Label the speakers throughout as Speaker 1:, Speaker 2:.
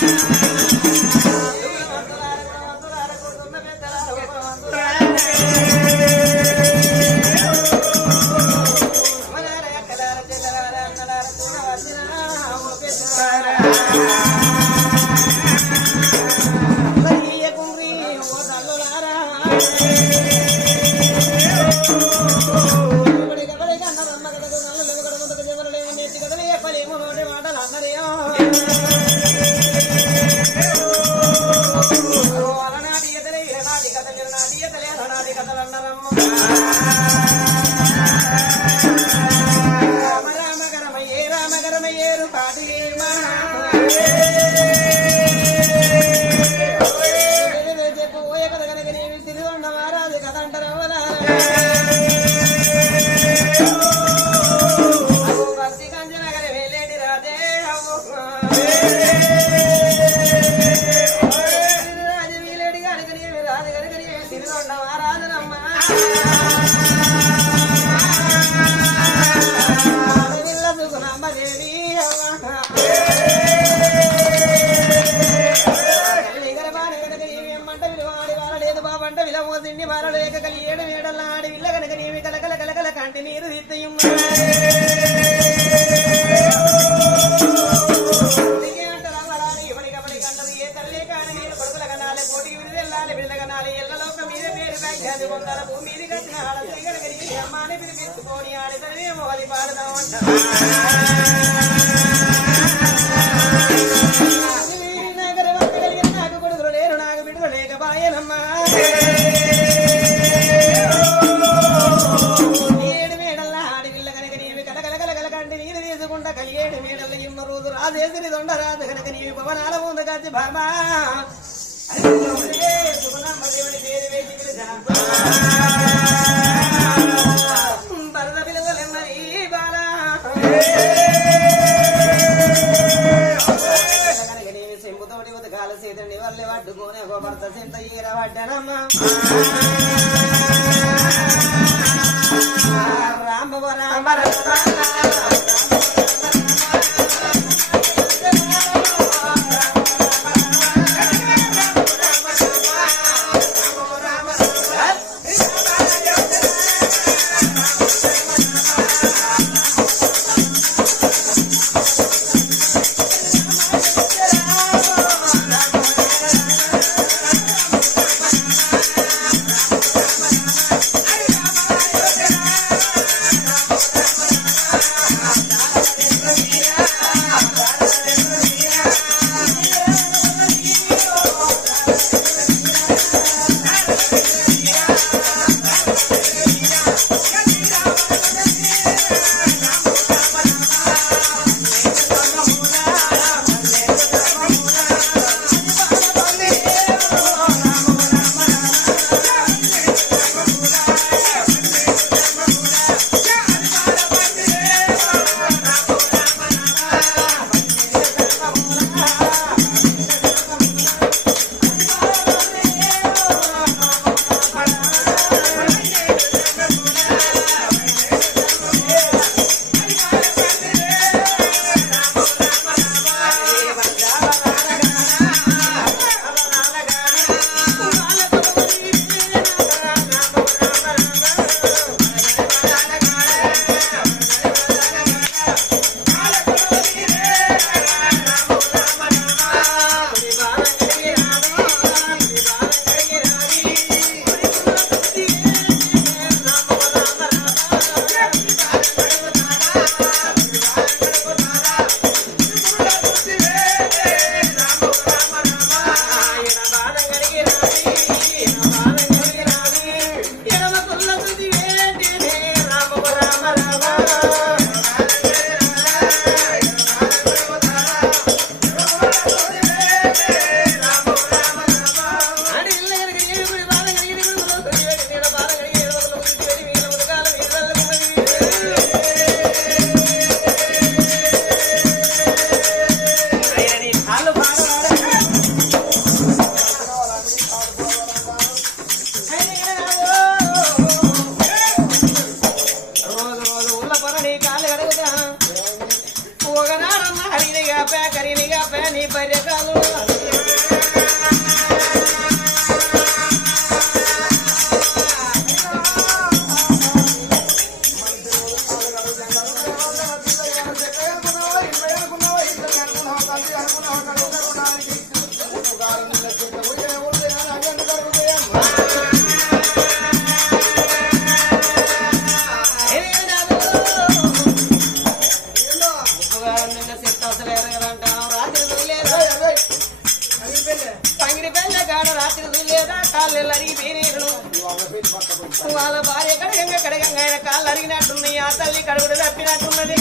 Speaker 1: Música అమ్మాని పిల్లగనాలి ఇళ్ళలోక మీద పేరు వ్యాఖ్యాతి పొందాల భూమి మీద కట్టిన ఆడశ్రీగడ పెరిగి అమ్మాని పిలిపించుకొని ఆడతనే మొదలి పాడదాం నాకు కొడుకులు లేరు నాకు బిడ్డలు లేక బాయనమ్మా కలిగేడు మేడల ఇమ్మ రోజు రాజేసిని దొండ రాదు కనుక నీవి భవనాల ముందు కాచి బాబా. అడ్డుకునే గోబర్త చింత ఈర పడ్డనమ్మా
Speaker 2: కాళ్ళు అరిగి పేరు వాళ్ళ భార్య కడగంగా కడగంగా ఆయన కాళ్ళు అరిగినట్టున్నాయి ఆ తల్లి కడుగుడు తప్పినట్టున్నది.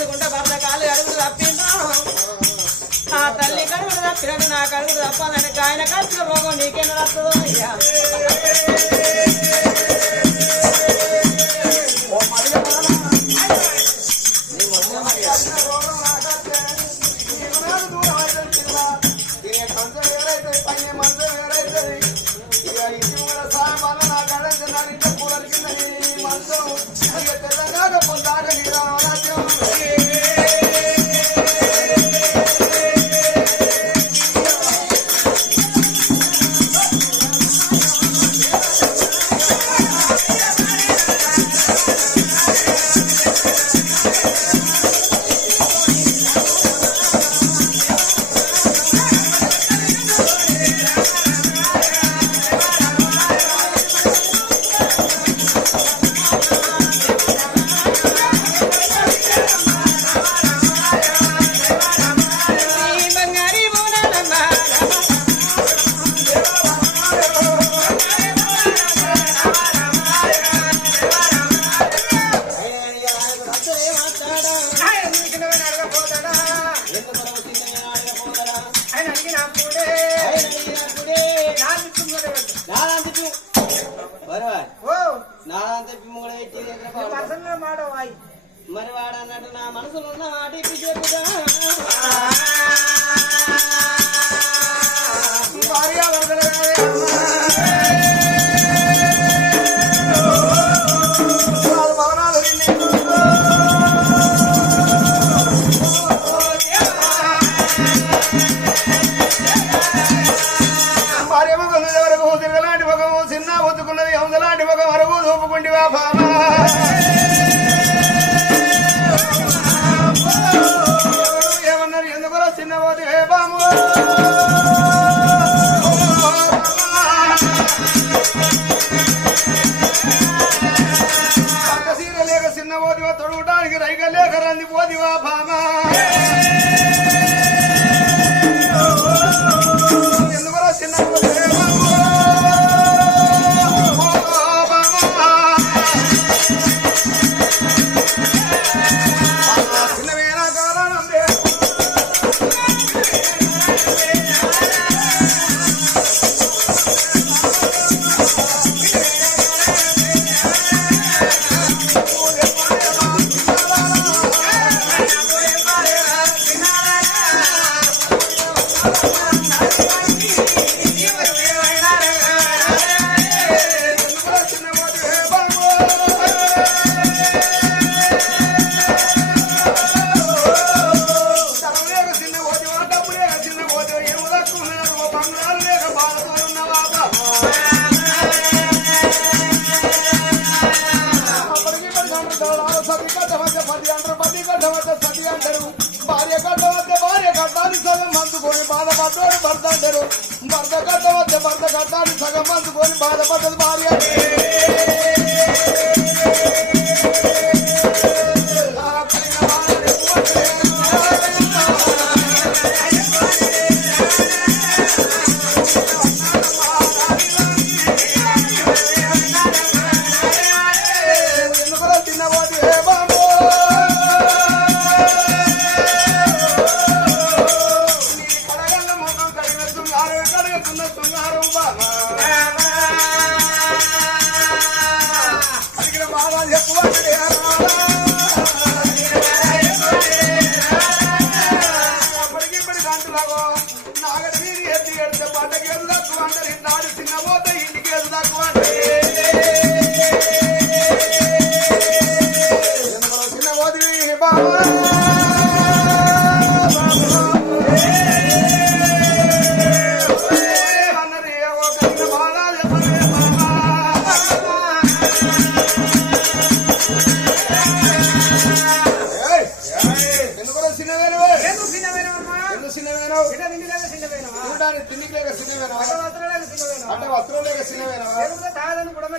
Speaker 2: పుణ్యాలు భర్త కాలు అడుగుడు తప్పిందా ఆ తల్లి కడుగుడు తప్పినట్టు నా కడుగుడు తప్పాలంటే ఆయన ఖర్చు రోగం నీకేం వస్తుందో అయ్యా.
Speaker 3: మందుకొని భర్త అంటారు భర్త కట్ట కట్టవద్ద భర్త కట్టాలి సగం మందుకొని బాధపడ్డది భార్య.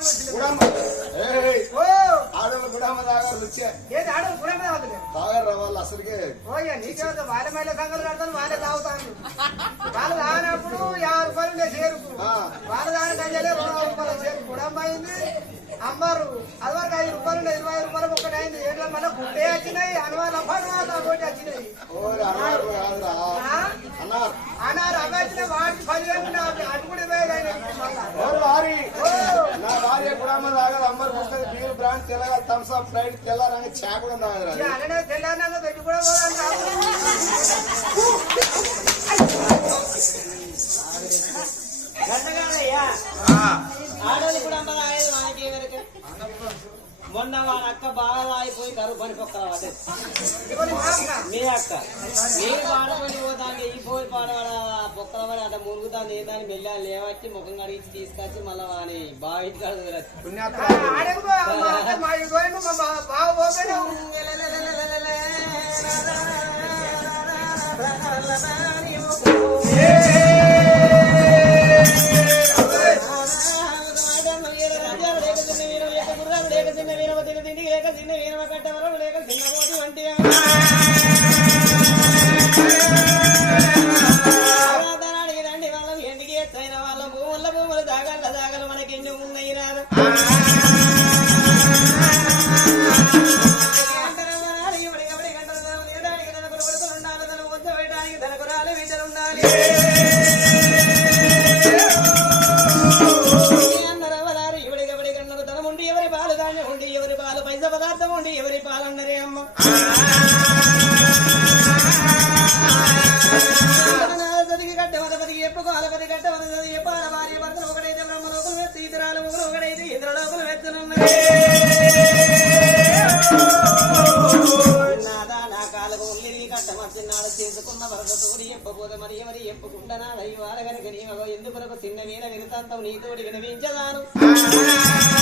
Speaker 4: తాగదని గుడమలేక ఓ
Speaker 2: ఆడమ్మ గుడమ్మ తాగారు రుచి
Speaker 4: ఏది ఆడలు గుడమే అవుతుంది
Speaker 2: తాగారు వాళ్ళు అసలుకే
Speaker 4: ఓయ్యా నీకేమో వాళ్ళ మేళ సంగతులు కడతాను వాళ్ళే తాగుతాను వాళ్ళు తాగినప్పుడు యాభై రూపాయలు ఉండే చేరుకు
Speaker 2: ఆ.
Speaker 4: వాళ్ళ దాని కంచెలే రెండు వందల చేరుకు గుడమ్మ అయింది అమ్మారు అది వరకు ఐదు రూపాయలు ఉండే ఇరవై రూపాయలు ఒకటి అయింది ఏంటో మళ్ళీ గుడ్డే వచ్చినాయి అనుమానం అవ్వాలి వచ్చినాయి
Speaker 2: ఓరి అన్నారు అన్నారు
Speaker 4: అన్నారు అవి వచ్చిన వాటికి పది గంటల అటు కూడా వేలు
Speaker 2: నా భార్య గుడమ్మ తాగదు అమ్మరు ముక్కది బీర్ బ్రాండ్ తెల్లగా థమ్స్ అప్ ఫ్లైట్ తెల్లారంగా చా కూడా తాగదు
Speaker 4: ఇక అలానే తెల్లారినాక పెట్టి కూడా పోదాం రావు.
Speaker 1: గంటగానయ్యా ఆడోళ్ళు కూడా అమ్మ తాగేది వానికి ఎవరికి మొన్న వాళ్ళ అక్క బాగా తాగిపోయి కరువు పని
Speaker 4: మీ అక్క
Speaker 1: మీరు పాడపడి పోతాంటే ఈ పోయి పాడవాడ పొక్కల పడి అట్లా మురుగుతాంది ఏదాన్ని వెళ్ళాను లేవచ్చి ముఖం కడిగి తీసుకొచ్చి మళ్ళీ వాని బావి ఇంటి కాడ చిన్న
Speaker 4: ఆ, ఆడకు పో, మా అక్క
Speaker 1: వాళ్ళ భూముల భూములు దాగల దాగలు మనకి ఎన్ని ఉన్నాయి రాదు చిన్న వీర వినతంతం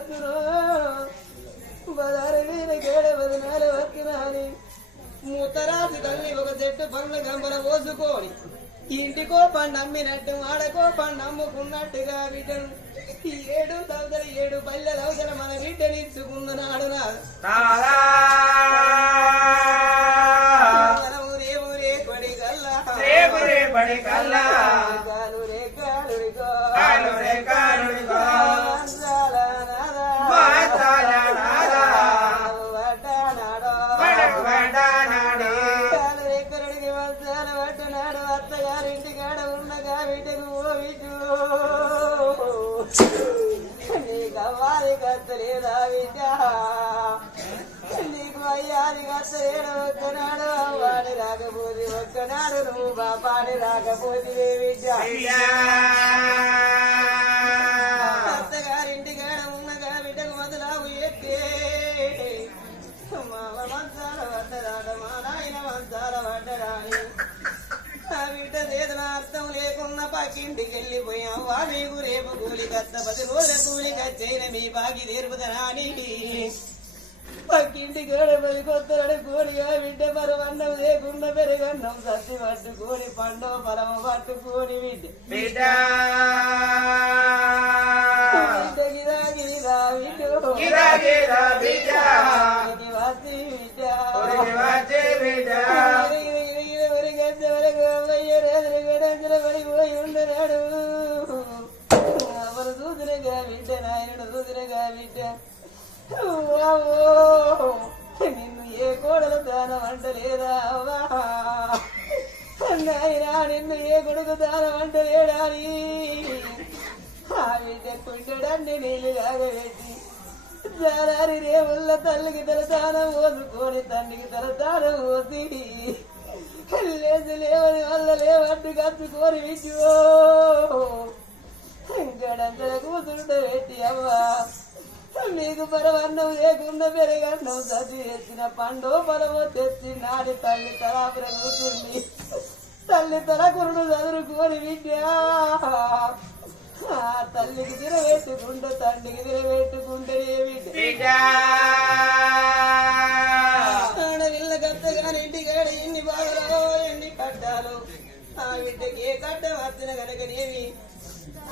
Speaker 1: రత్తును పదారు వీణ కేడ బదినాలు వత్తునాని మూతరాసి తల్లి ఒక చెట్టు పండ్ల గంపల పోసుకొని ఇంటికో పండు అమ్మినట్టు ఆడకో పండు అమ్ముకున్నట్టుగా బిడ్డను ఈ ఏడు దవతల ఏడు పల్లె దవతల మన బిడ్డని ఇచ్చుకున్న నాడు ఊరే ఊరే గల్లా
Speaker 5: రేపు రేపటి కల్లా
Speaker 1: కత్తలేదా బిడ్డ నీకు అయ్యాది కత్తలేడు ఒక్కనాడు వాడి రాకపోతే ఒక్కనాడు నువ్వు బాపాడి రాకపోతే బిడ్డ బిడ్డ చేతుల అర్థం లేకున్న పక్కింటికి వెళ్ళిపోయాం వా మీకు రేపు కూలి కత్త పది రోజుల కూలి కచ్చైన మీ బాకి తీర్పుదరాని పక్కింటి గోడ పది కొత్తడు కోడిగా బిడ్డ పరవన్నం లేకుండా పెరుగన్నం. సత్తి పట్టుకొని పండవ పరమ పట్టుకొని బిడ్డ.
Speaker 5: బిడ్డ!
Speaker 1: గిరా గిరా
Speaker 5: గిరా గిరా బిడ్డ!
Speaker 1: బిడ్డ.
Speaker 5: బిడ్డ
Speaker 1: నిన్ను ఏ కోడలు దానం అంటలేదా అవ్వా నాయనా నిన్ను ఏ కొడుకు దానం అంటలేడాని ఆ బిడ్డ కుండడాన్ని నీళ్ళు లాగబెట్టి జారారి రేవుల్ల తల్లికి తల దానం ఓదుకోని తండ్రికి తల దానం ఓది లేదు లేవని వల్ల లేవట్టు కోరి విజో గడంతల కూతురుట పెట్టి అవ్వా మీకు పరవన్నం లేకుండా పెరగన్నం చదివి ఎత్తిన పండు పొలమో తెచ్చి నాడి తల్లి తలాపుర కూర్చుంది. తల్లి తల కురుడు చదువుకొని విద్యా. ఆ తల్లికి తిరగెట్టుకుంటే తండ్రికి తిరగెట్టుకుంటే ఏమి? గత్తగాని ఇంటికాడ ఎన్ని బాధలో ఎన్ని కట్టాలు. ఆ బిడ్డకి ఏ కట్ట వచ్చిన కనుకనేమి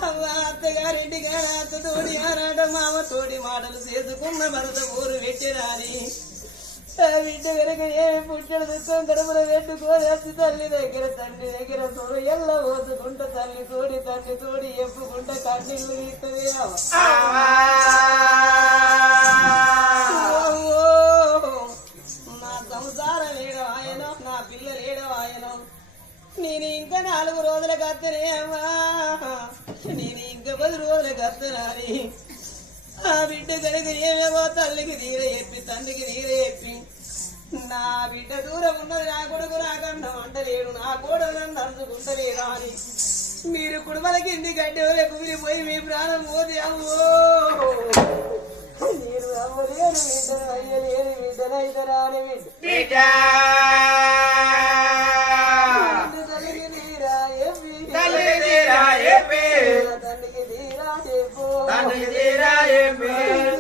Speaker 1: అవ్వ అత్తగారింటి కాడ అత్త తోడి ఆరాట మామ తోడి మాటలు చేసుకున్న భరత ఊరు పెట్టిరాని ఆ బిడ్డ కనుక ఏమి పుట్టడు దుఃఖం కడుపులో పెట్టుకొని వచ్చి తల్లి దగ్గర తండ్రి దగ్గర తోడు ఎల్ల పోసుకుంటా తల్లి తోడి తండ్రి తోడి ఎప్పుకుంటా కన్నీళ్ళు తీస్తుంది నేను ఇంకా నాలుగు రోజుల కత్తనే అమ్మా. నేను ఇంకా పది రోజుల కత్తనాని ఆ బిడ్డ కనుక ఏమేమో తల్లికి తీర చెప్పి తండ్రికి తీర చెప్పి. నా బిడ్డ దూరం ఉన్నది నా కొడుకు నాకన్నా అంటలేడు నా కోడలు నన్ను అందుకుంటలేదా అని. మీరు కుటుంబాలకి ఇంటి గడ్డి కూలిపోయి మీ ప్రాణం పోతే అమ్మో. మీరు అమ్మలేరు బిడ్డను అయ్యలేరు బిడ్డనైతరా అయితే రాని
Speaker 5: బిడ్డ!
Speaker 1: చెప్పు
Speaker 5: తండ్రి తీరా చెప్పి
Speaker 1: చేసుకున్న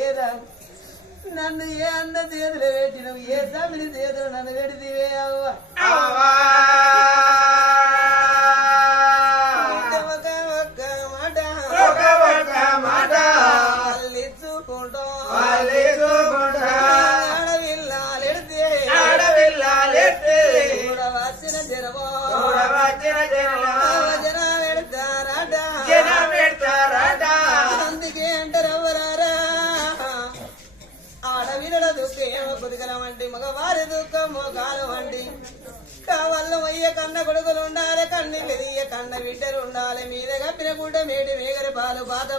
Speaker 1: ఏదా? నన్ను ఏ అన్న చేతులు పెట్టినవు? ఏ తమిళ చేతులు నన్ను పెడితే అవ్వ! మోకాలు వండి కావల్ల అయ్య కన్న కొడుకులు ఉండాలి కన్ను తీయ కన్న బిడ్డలు ఉండాలి మీద కప్పిన గుడ్డ మేడి మేగరి పాలు బాధ